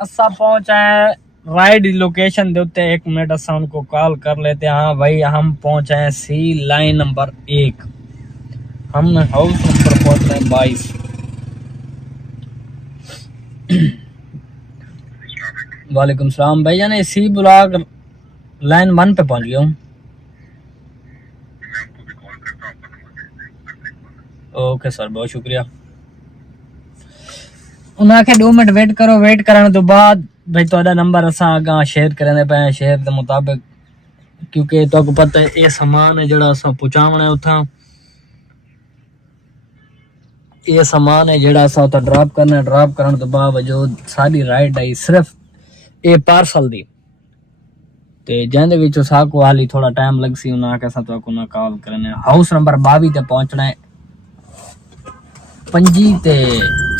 असा पहुंचा है राइट लोकेशन दे उत्ते। 1 मिनट असा उनको कॉल कर लेते हैं। हाँ भाई हम पहुंचे हैं सी लाइन नंबर 1। हम हाउस नंबर पहुंच रहे हैं 22। वालेकुम सलाम भाई जान, सी ब्लॉक लाइन 1 पे पहुंच गया हूँ। ओके सर, बहुत शुक्रिया। उन्हें 2 मिनट वेट करो। वेट करने तो बाद भाई तुहाडा नंबर असा आगा शेयर करने पे शेयर के मुताबिक, क्योंकि तुहानू पता है ये सामान है जड़ा असा पहुंचावना है उथा। ये सामान है जड़ा असा उथा ड्रॉप करना है। ड्रॉप करने तो बाद जो सारी राइड आई सिर्फ ये पार्सल दी ते जिंदे विचों साको हाली थोड़ा टाइम लग सी। उन्हें आके तो को ना कॉल करने। हाउस नंबर 22 ते पहुंचना है। 25 ते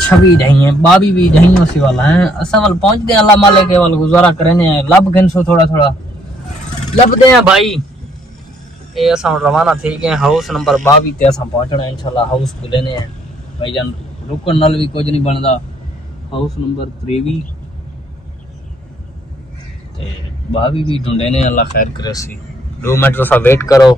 26 ढाई है, 22 भी ढाई उसी वाला है। असा वाल पहुंचते हैं अल्लाह माले के वाल गुजारा करने हैं। लब गन सो थोड़ा थोड़ा लभदे हैं भाई। ये असा रवाना थी गए हाउस नंबर 22 ते असा पहुंचना है इंशाल्लाह। हाउस को लेने हैं भाई जान, रुकन नाल भी कुछ नहीं बनदा। हाउस नंबर 23 ते 22 भी ढूंढने अल्लाह खैर करे सी। 2 मिनट तो सा वेट करो।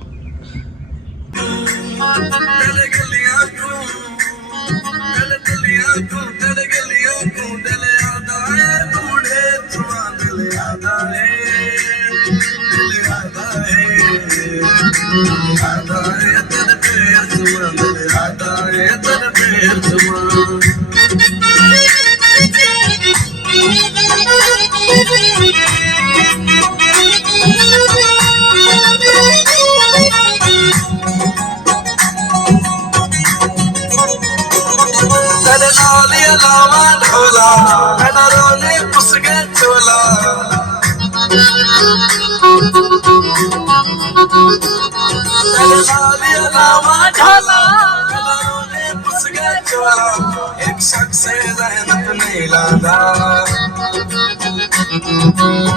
एक शख्स से ज़हनत नहीं लादा,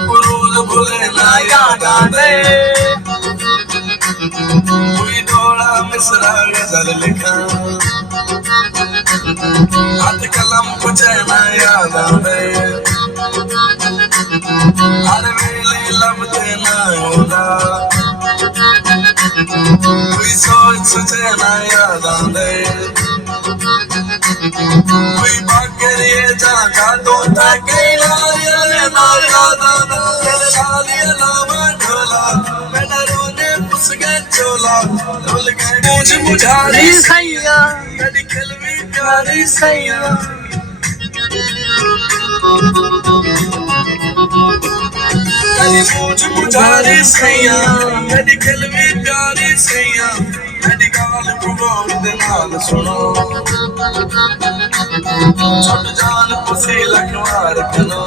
रोज़ भूले ना याद आदे। कोई थोड़ा मिसरा गज़ल लिखा, हाथ कलम कुछ ना याद आदे। हर वेले लम्हे ना होदा, कोई सोच सोचे ना याद आदे। कोई बाकर ये जागा तो ताके नारियल ना याद आदा। शादी लावा ढोला मैंने रोने पुस गए चोला। ढोल गए मुझ मुझारी सैया मेरी खिलवी प्यारी सैया। मेरी मुझ मुझारी सैया मेरी खिलवी प्यारी सैया। मेरी गाल गुबार दे नाल सुनो, छुट जान पुसी लखवार कनो।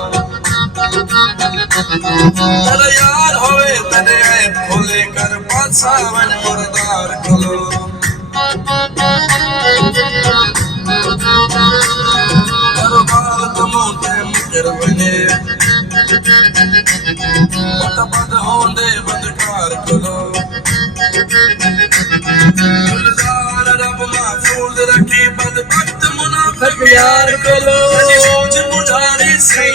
तेरा यार होवे तेरे ऐ भोले कर पासा वन मुर्दार कलो। करो बाल तमोते मुकर बने, पता बद होंदे बदकार कलो। गुलजार रब महफूज रखी बद वक्त मुनाफिक यार कलो। मुझ मुझारी सही